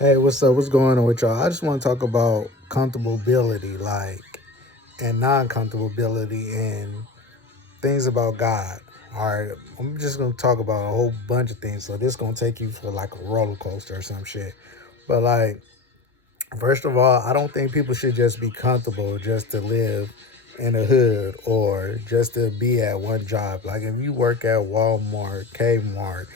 Hey, what's up? What's going on with y'all? I just want to talk about comfortability, and non-comfortability, and things about God. All right, I'm just gonna talk about a whole bunch of things. So this gonna take you for like a roller coaster or some shit. But first of all, I don't think people should just be comfortable just to live in a hood or just to be at one job. Like if you work at Walmart, Kmart,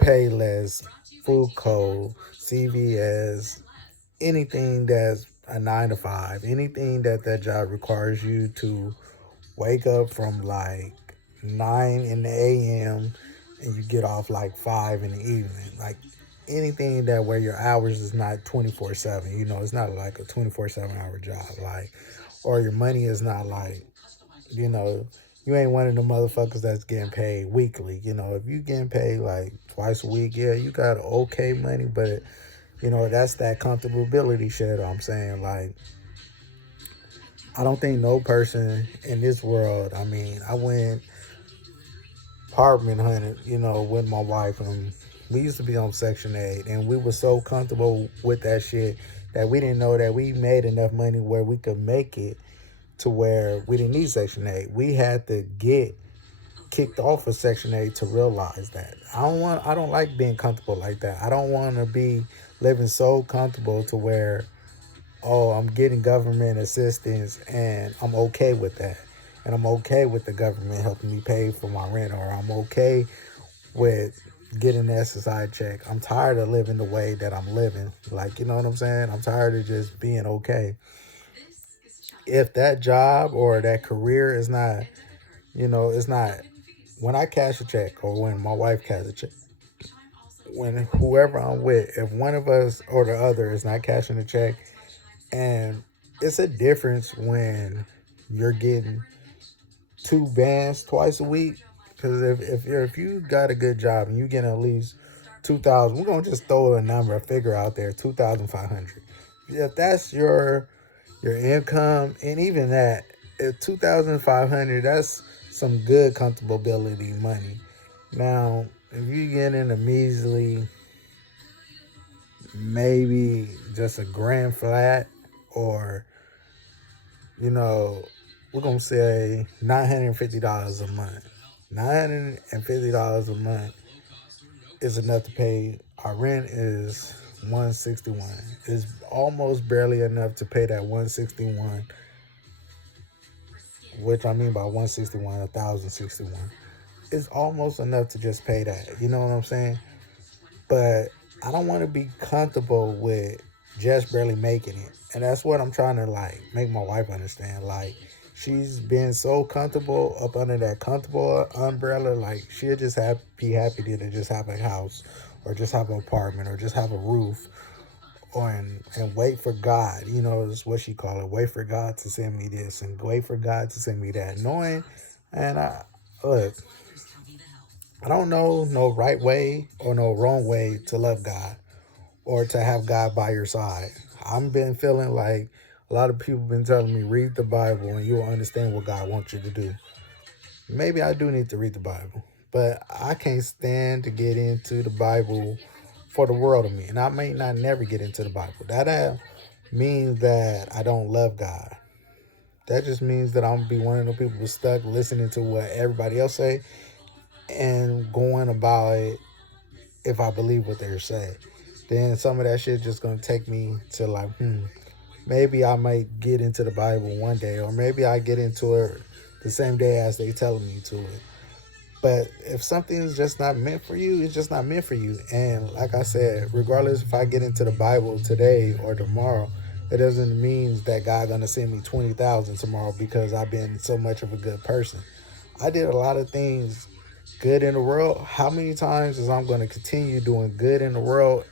Payless, Foodco, CVS, anything that's a 9 to 5, anything that job requires you to wake up from like 9 in the a.m. and you get off like 5 in the evening, like anything that where your hours is not 24/7. It's not like a 24/7 hour job, or your money is not like you know. You ain't one of the motherfuckers that's getting paid weekly. If you getting paid like twice a week, yeah, you got okay money, but that's that comfortability shit. I'm saying, I don't think no person in this world. I mean, I went apartment hunting, with my wife, and we used to be on Section 8, and we were so comfortable with that shit that we didn't know that we made enough money where we could make it to where we didn't need Section 8. We had to get kicked off of Section 8 to realize that. I don't like being comfortable like that. I don't want to be living so comfortable to where, oh, I'm getting government assistance and I'm okay with that. And I'm okay with the government helping me pay for my rent, or I'm okay with getting an SSI check. I'm tired of living the way that I'm living. You know what I'm saying? I'm tired of just being okay. If that job or that career is not, it's not, when I cash a check or when my wife cash a check, when whoever I'm with, if one of us or the other is not cashing a check, and it's a difference when you're getting two bands twice a week. Because if you got a good job and you get at least 2,000, we're gonna just throw a number, a figure out there, 2,500. If that's your income, and even that, at 2,500, that's some good comfortability money. Now, if you get in a measly, maybe just a grand flat, or you know, we're gonna say $950 a month. $950 a month is enough to pay. Our rent is 161. It's almost barely enough to pay that 161, which I mean by 161, 1,061. It's almost enough to just pay that. You know what I'm saying? But I don't want to be comfortable with just barely making it. And that's what I'm trying to make my wife understand. She's been so comfortable up under that comfortable umbrella, she'll just be happy to just have a house, or just have an apartment, or just have a roof, or and wait for God. Is what she call it. Wait for God to send me this, and wait for God to send me that. Knowing, and I look, I don't know no right way or no wrong way to love God or to have God by your side. I've been feeling like a lot of people been telling me read the Bible and you'll understand what God wants you to do. Maybe I do need to read the Bible, but I can't stand to get into the Bible for the world of me, and I may not never get into the Bible. That means that I don't love God. That just means that I'm gonna be one of the people stuck listening to what everybody else say and going about it if I believe what they're saying. Then some of that shit just gonna take me to maybe I might get into the Bible one day, or maybe I get into it the same day as they telling me to it. But if something's just not meant for you, it's just not meant for you. And like I said, regardless if I get into the Bible today or tomorrow, it doesn't mean that God gonna send me 20,000 tomorrow because I've been so much of a good person. I did a lot of things good in the world. How many times is I'm gonna continue doing good in the world?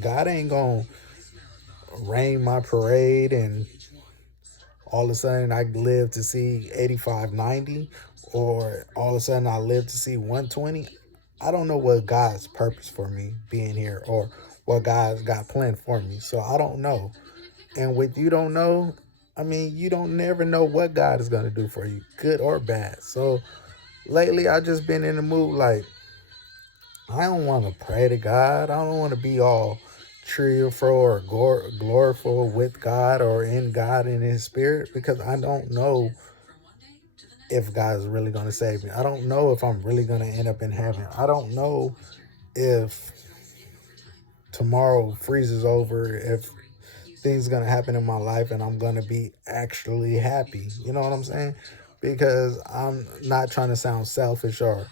God ain't gonna rain my parade and all of a sudden I live to see 85, 90, or all of a sudden I live to see 120. I don't know what God's purpose for me being here, or what God's got planned for me. So I don't know. And with you don't know, I mean, you don't never know what God is going to do for you, good or bad. So lately I just been in the mood I don't want to pray to God. I don't want to be all cheerful or gloriful with God or in God in His Spirit, because I don't know if God's really going to save me. I don't know if I'm really going to end up in heaven. I don't know if tomorrow freezes over, if things going to happen in my life and I'm going to be actually happy. You know what I'm saying? Because I'm not trying to sound selfish or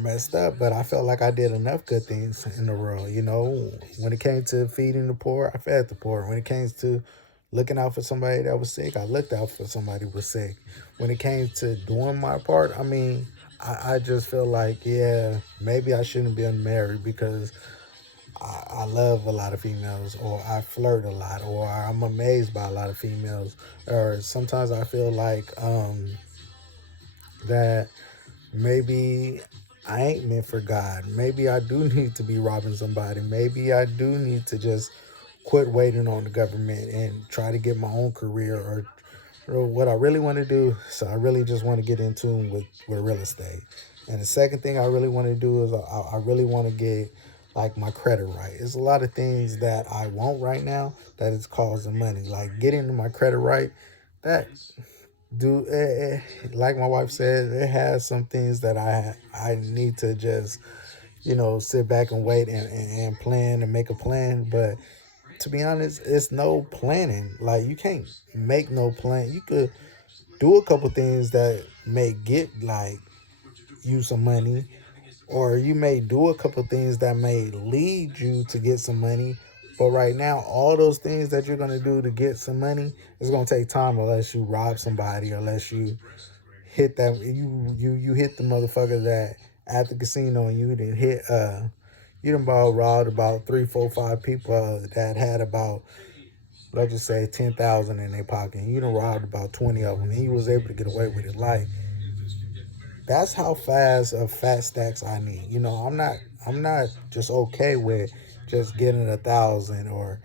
messed up, but I felt like I did enough good things in the world. You know, when it came to feeding the poor, I fed the poor. When it came to looking out for somebody that was sick, I looked out for somebody who was sick. When it came to doing my part, I mean, I just feel like, yeah, maybe I shouldn't be unmarried because I love a lot of females, or I flirt a lot, or I'm amazed by a lot of females, or sometimes I feel like that maybe I ain't meant for God. Maybe I do need to be robbing somebody. Maybe I do need to just quit waiting on the government and try to get my own career, or what I really want to do. So I really just want to get in tune with real estate. And the second thing I really want to do is I really want to get like my credit right. There's a lot of things that I want right now that is causing money. Like getting my credit right, that do like my wife said, it has some things that I need to just sit back and wait and plan and make a plan. But to be honest, it's no planning. Like you can't make no plan. You could do a couple things that may get like you some money, or you may do a couple things that may lead you to get some money. But right now, all those things that you're gonna do to get some money is gonna take time, unless you rob somebody, unless you hit that you hit the motherfucker that at the casino, and you didn't hit you done about robbed about 3, 4, 5 people that had about, let's just say, 10,000 in their pocket. And you done robbed about 20 of them, and he was able to get away with it. Like, that's how fast of fat stacks I need. I'm not just okay with just getting 1,000 or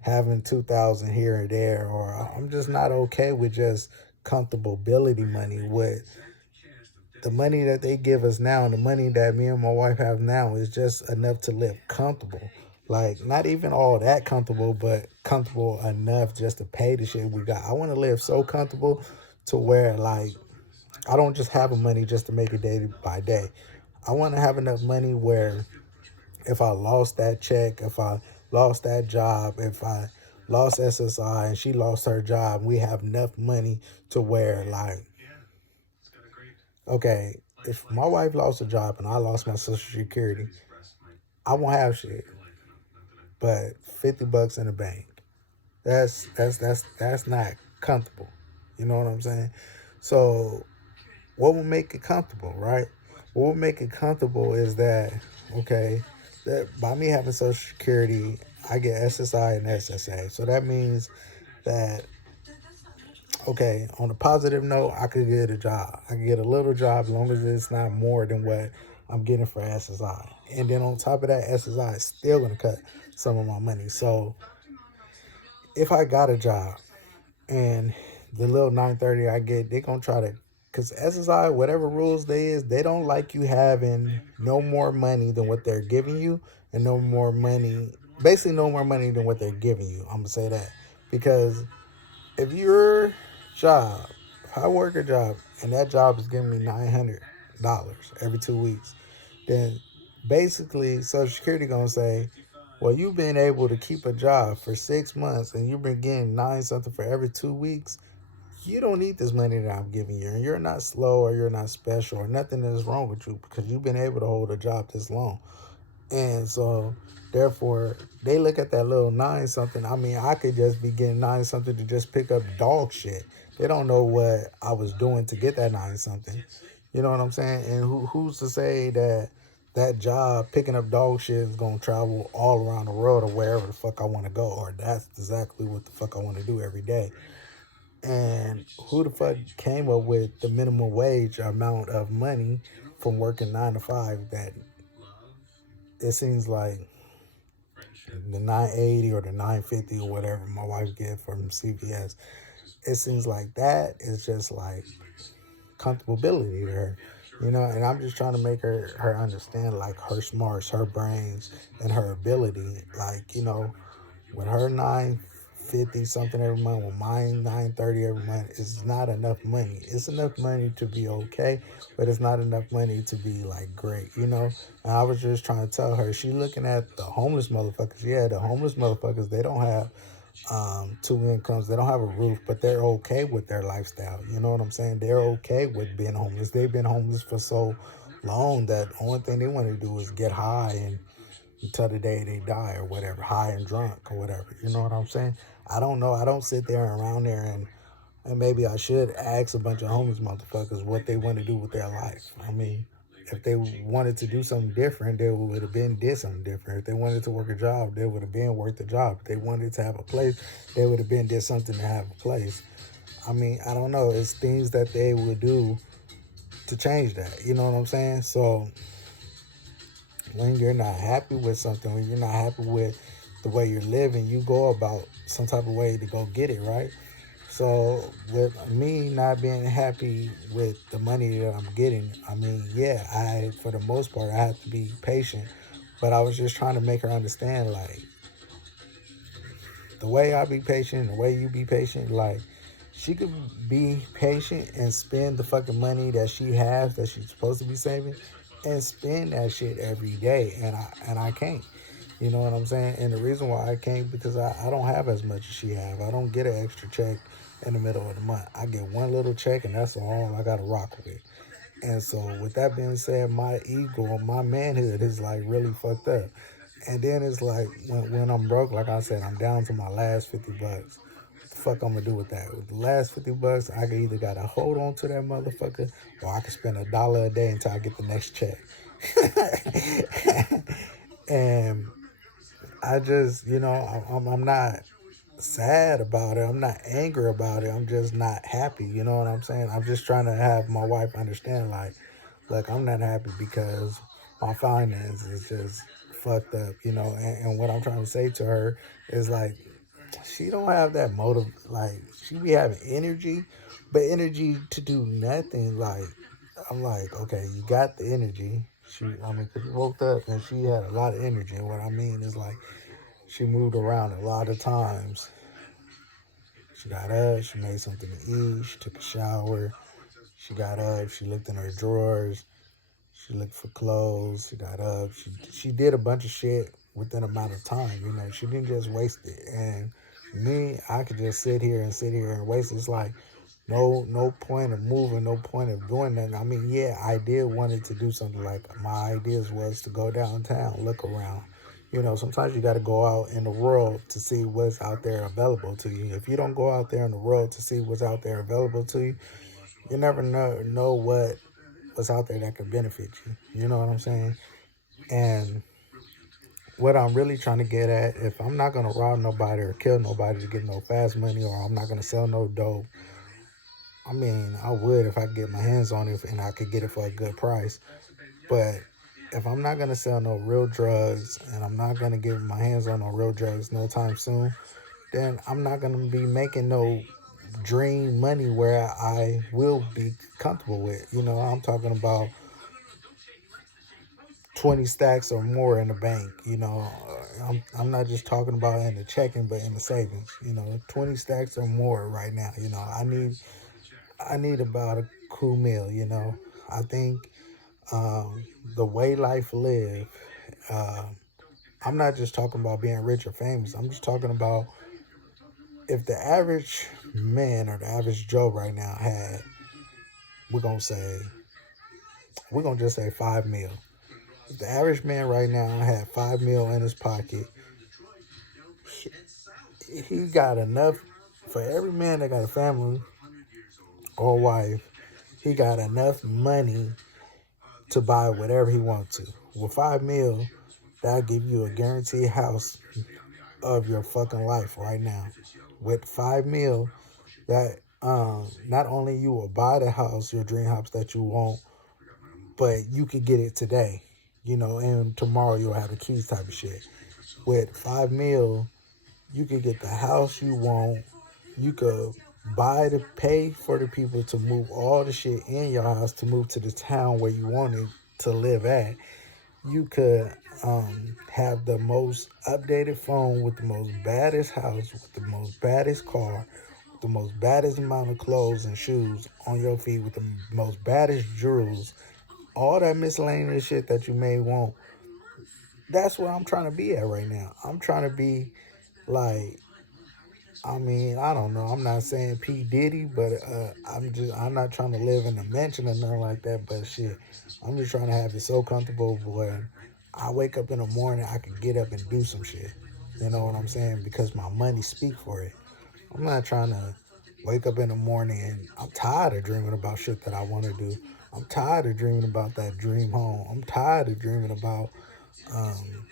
having 2,000 here and there, or I'm just not okay with just comfortability money. With the money that they give us now and the money that me and my wife have now is just enough to live comfortable. Like, not even all that comfortable, but comfortable enough just to pay the shit we got. I want to live so comfortable to where, like, I don't just have money just to make it day by day. I want to have enough money where if I lost that check, if I lost that job, if I lost SSI and she lost her job, we have enough money to where, like, okay, if my wife lost a job and I lost my Social Security, I won't have shit but $50 in the bank. That's not comfortable. You know what I'm saying? So what will make it comfortable, right? What will make it comfortable is that, okay, that by me having Social Security, I get SSI and SSA. So that means that, okay, on a positive note, I could get a job. I can get a little job as long as it's not more than what I'm getting for SSI. And then on top of that, SSI is still going to cut some of my money. So if I got a job and the little 930 I get, they're going to try to, because SSI, whatever rules they is, they don't like you having no more money than what they're giving you, and no more money, basically no more money than what they're giving you. I'm going to say that. Because if your job, if I work a job and that job is giving me $900 every 2 weeks, then basically Social Security gonna say, well, you've been able to keep a job for 6 months and you've been getting nine something for every 2 weeks. You don't need this money that I'm giving you, and you're not slow or you're not special or nothing is wrong with you because you've been able to hold a job this long. And so, therefore, they look at that little nine something. I mean, I could just be getting nine something to just pick up dog shit. They don't know what I was doing to get that nine something. You know what I'm saying? And who's to say that that job picking up dog shit is gonna travel all around the world or wherever the fuck I want to go, or that's exactly what the fuck I want to do every day. And who the fuck came up with the minimum wage amount of money from working 9 to 5 that it seems like the 980 or the 950 or whatever my wife get from CVS, it seems like that is just like comfortability to her. And I'm just trying to make her understand like her smarts, her brains, and her ability. Like, with her 950 something every month, with mine 930 every month, it's not enough money. It's enough money to be okay, but it's not enough money to be like great. And I was just trying to tell her, she looking at the homeless motherfuckers. Yeah, the homeless motherfuckers, they don't have two incomes. They don't have a roof, but they're okay with their lifestyle. You know what I'm saying? They're okay with being homeless. They've been homeless for so long that the only thing they want to do is get high and until the day they die or whatever, high and drunk or whatever. You know what I'm saying? I don't know. I don't sit there around there and maybe I should ask a bunch of homeless motherfuckers what they want to do with their life. I mean, if they wanted to do something different, they would have been did something different. If they wanted to work a job, they would have been worked the job. If they wanted to have a place, they would have been did something to have a place. I mean, I don't know. It's things that they would do to change that. You know what I'm saying? So when you're not happy with something, when you're not happy with the way you're living, you go about some type of way to go get it, right? So with me not being happy with the money that I'm getting, I mean, yeah, for the most part I have to be patient, but I was just trying to make her understand like the way I be patient, the way you be patient, like she could be patient and spend the fucking money that she has that she's supposed to be saving and spend that shit every day and I can't. You know what I'm saying? And the reason why I can't because I don't have as much as she have. I don't get an extra check in the middle of the month. I get one little check and that's all I gotta rock with. And so with that being said, my ego, my manhood is like really fucked up. And then it's like when I'm broke, like I said, I'm down to my last 50 bucks. What the fuck I'm gonna do with that? With the last 50 bucks, I can either gotta hold on to that motherfucker or I can spend $1 a day until I get the next check. And I just, I'm not sad about it. I'm not angry about it. I'm just not happy. You know what I'm saying? I'm just trying to have my wife understand, like, look, I'm not happy because my finances is just fucked up, and what I'm trying to say to her is like, she don't have that motive. Like, she be having energy, but energy to do nothing. Like, I'm like, okay, you got the energy. Cause you woke up and she had a lot of energy. And what I mean is like, she moved around a lot of times. She got up, she made something to eat, she took a shower, she got up, she looked in her drawers, she looked for clothes, she got up, she did a bunch of shit within a amount of time, she didn't just waste it. And me, I could just sit here and waste it. It's like no point of moving, no point of doing that. I mean, yeah, I did wanted to do something like my ideas was to go downtown, look around. Sometimes you got to go out in the world to see what's out there available to you. If you don't go out there in the world to see what's out there available to you, you never know what's out there that could benefit you. You know what I'm saying? And what I'm really trying to get at, if I'm not going to rob nobody or kill nobody to get no fast money, or I'm not going to sell no dope, I mean, I would if I could get my hands on it and I could get it for a good price. But if I'm not going to sell no real drugs and I'm not going to get my hands on no real drugs no time soon, then I'm not going to be making no dream money where I will be comfortable with. I'm talking about 20 stacks or more in the bank. I'm not just talking about in the checking, but in the savings. 20 stacks or more right now. I need about a cool meal. I think the way life live. Uh, I'm not just talking about being rich or famous. I'm just talking about if the average man or the average Joe right now had, we're gonna say, we're gonna just say 5 mil. If the average man right now had 5 mil in his pocket, he got enough for every man that got a family or wife. He got enough money to buy whatever he wants to. With 5 mil, that'll give you a guaranteed house of your fucking life right now. With 5 mil, that not only you will buy the house, your dream house that you want, but you could get it today, and tomorrow you'll have the keys type of shit. With 5 mil, you could get the house you want. You could pay for the people to move all the shit in your house to move to the town where you wanted to live at. You could have the most updated phone with the most baddest house, with the most baddest car, with the most baddest amount of clothes and shoes on your feet, with the most baddest jewels, all that miscellaneous shit that you may want. That's where I'm trying to be at right now. I'm trying to be like, I mean, I don't know. I'm not saying P Diddy, but I'm not trying to live in a mansion or nothing like that. But shit, I'm just trying to have it so comfortable where I wake up in the morning, I can get up and do some shit. You know what I'm saying? Because my money speak for it. I'm not trying to wake up in the morning and I'm tired of dreaming about shit that I want to do. I'm tired of dreaming about that dream home. I'm tired of dreaming about um,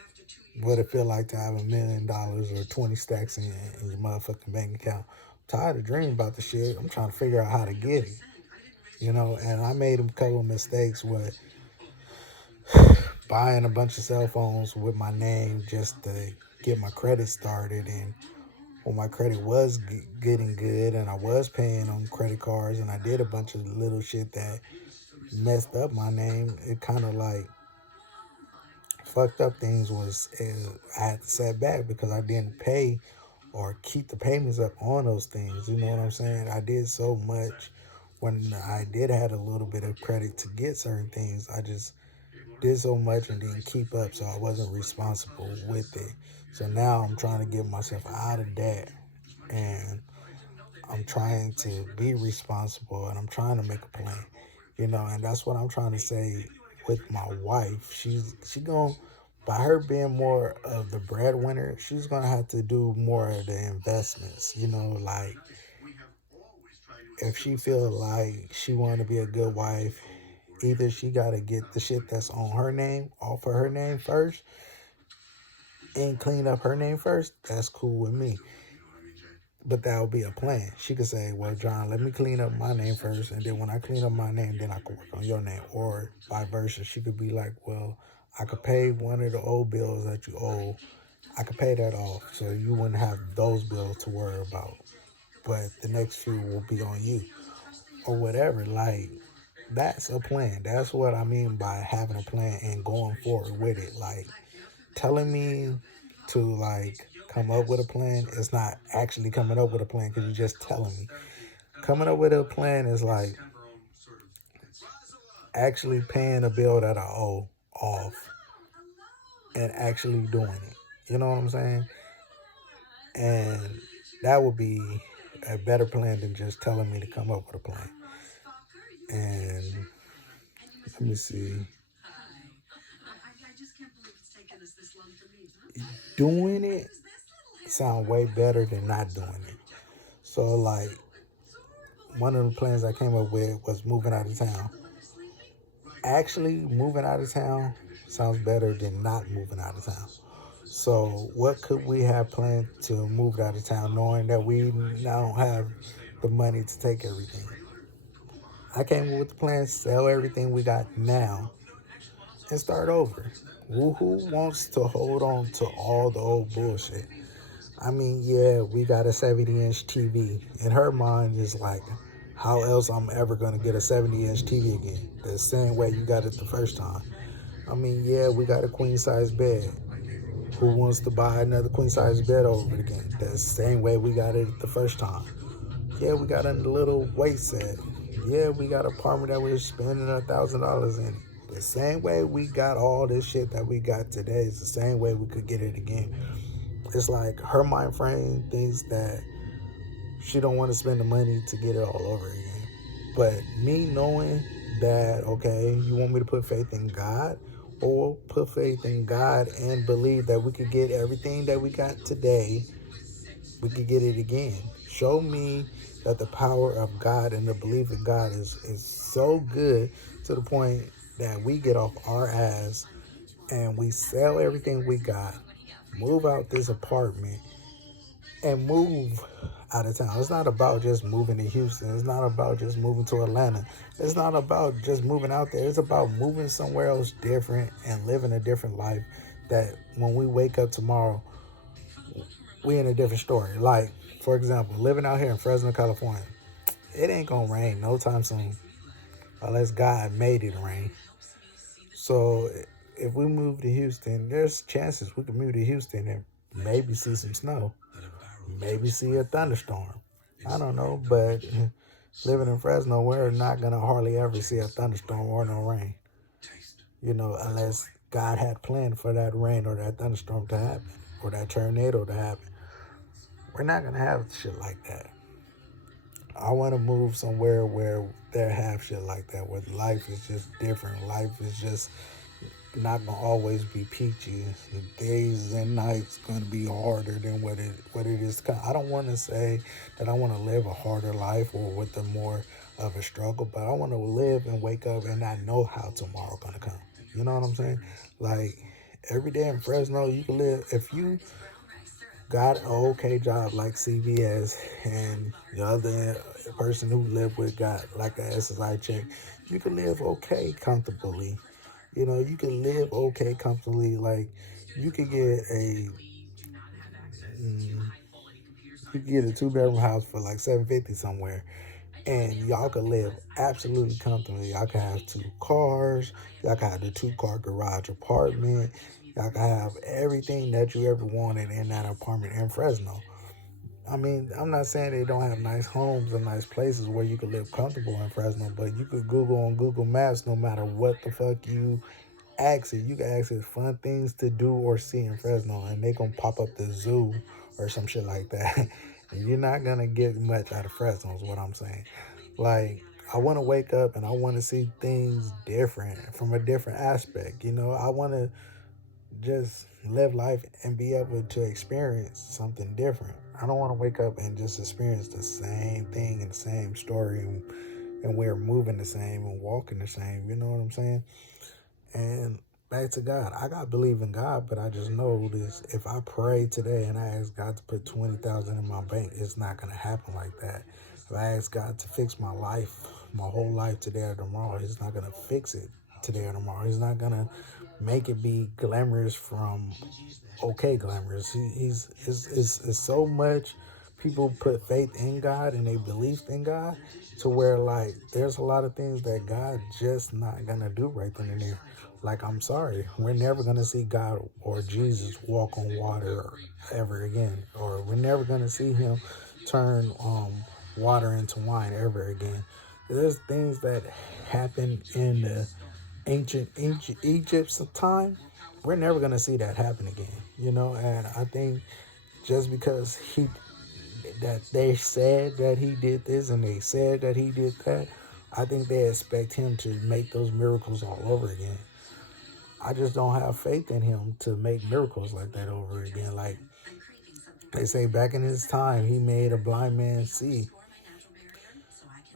what it feel like to have $1 million or 20 stacks in your motherfucking bank account. I'm tired of dreaming about the shit. I'm trying to figure out how to get it. You know, and I made a couple of mistakes with buying a bunch of cell phones with my name just to get my credit started. And when my credit was getting good and I was paying on credit cards and I did a bunch of little shit that messed up my name, it kind of like fucked up things was I had to set back because I didn't pay or keep the payments up on those things. You know what I'm saying? I did so much when I did have a little bit of credit to get certain things. I just did so much and didn't keep up, so I wasn't responsible with it. So now I'm trying to get myself out of that, and I'm trying to be responsible, and I'm trying to make a plan, you know. And that's what I'm trying to say with my wife. She gonna, by her being more of the breadwinner, she's gonna have to do more of the investments, you know. Like if she feel like she want to be a good wife, either she got to get the shit that's on her name off of her name first and clean up her name first. That's cool with me. But that would be a plan. She could say, well, John, let me clean up my name first. And then when I clean up my name, then I could work on your name. Or vice versa. She could be like, well, I could pay one of the old bills that you owe. I could pay that off. So you wouldn't have those bills to worry about. But the next few will be on you. Or whatever. Like, that's a plan. That's what I mean by having a plan and going forward with it. Like, telling me to like come up with a plan is not actually coming up with a plan because you're just telling me. Coming up with a plan is like actually paying a bill that I owe off and actually doing it. You know what I'm saying? And that would be a better plan than just telling me to come up with a plan. And let me see. Doing it sound way better than not doing it. So like one of the plans I came up with was moving out of town. Actually moving out of town sounds better than not moving out of town. So what could we have planned to move out of town knowing that we now have the money to take everything? I came up with the plan, sell everything we got now and start over. Who wants to hold on to all the old bullshit? I mean, yeah, we got a 70-inch TV. In her mind is like, how else I'm ever going to get a 70-inch TV again? The same way you got it the first time. I mean, yeah, we got a queen-size bed. Who wants to buy another queen-size bed over it again? The same way we got it the first time. Yeah, we got a little weight set. Yeah, we got an apartment that we're spending $1,000 in. The same way we got all this shit that we got today is the same way we could get it again. It's like her mind frame thinks that she don't want to spend the money to get it all over again. But me knowing that, okay, you want me to put faith in God or put faith in God and believe that we could get everything that we got today, we could get it again. Show me that the power of God and the belief in God is so good to the point that we get off our ass and we sell everything we got, move out this apartment, and move out of town. It's not about just moving to Houston. It's not about just moving to Atlanta. It's not about just moving out there. It's about moving somewhere else different and living a different life that when we wake up tomorrow, we in a different story. Like, for example, living out here in Fresno, California, it ain't gonna rain no time soon unless God made it rain. So if we move to Houston, there's chances we can move to Houston and maybe see some snow, maybe see a thunderstorm. I don't know, but living in Fresno, we're not gonna hardly ever see a thunderstorm or no rain. Unless God had planned for that rain or that thunderstorm to happen or that tornado to happen. We're not gonna have shit like that. I want to move somewhere where they have shit like that, where life is just different. Life is just not gonna always be peachy. The days and nights gonna be harder than what it is. I don't want to say that I want to live a harder life or with a more of a struggle, but I want to live and wake up and not know how tomorrow gonna come. You know what I'm saying? Like every day in Fresno, you can live if you got an okay job like CVS and the other person who lived with got like a SSI check, you can live okay comfortably. You can live okay comfortably. Like you could get a 2-bedroom house for like $750 somewhere, and y'all could live absolutely comfortably. Y'all can have 2 cars. Y'all can have the 2-car garage apartment. Y'all can have everything that you ever wanted in that apartment in Fresno. I mean, I'm not saying they don't have nice homes and nice places where you could live comfortable in Fresno, but you could Google on Google Maps no matter what the fuck you ask it. You can ask it fun things to do or see in Fresno, and they gonna pop up the zoo or some shit like that. And you're not gonna get much out of Fresno is what I'm saying. Like, I want to wake up and I want to see things different from a different aspect. I want to just live life and be able to experience something different. I don't want to wake up and just experience the same thing and the same story and we're moving the same and walking the same. You know what I'm saying? And back to God. I got to believe in God, but I just know this. If I pray today and I ask God to put 20,000 in my bank, it's not going to happen like that. If I ask God to fix my life, my whole life today or tomorrow, He's not going to fix it today or tomorrow. He's not going to make it be glamorous from okay glamorous. It's so much people put faith in God and they believe in God to where like there's a lot of things that God just not gonna do right then and there. Like, I'm sorry, we're never gonna see God or Jesus walk on water ever again, or we're never gonna see Him turn water into wine ever again. There's things that happen in the ancient Egypt's time. We're never gonna see that happen again, And I think just because they said that he did this and they said that he did that, I think they expect him to make those miracles all over again. I just don't have faith in him to make miracles like that over again. Like they say back in his time, he made a blind man see.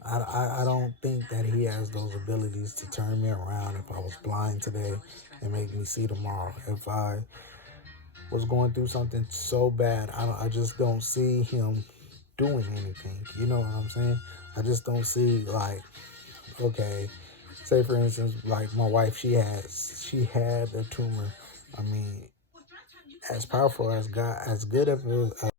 I don't think that he has those abilities to turn me around if I was blind today and make me see tomorrow. If I was going through something so bad, I just don't see him doing anything. You know what I'm saying? I just don't see, like, okay, say for instance, like my wife, she had a tumor. I mean, as powerful as God, as good as it was,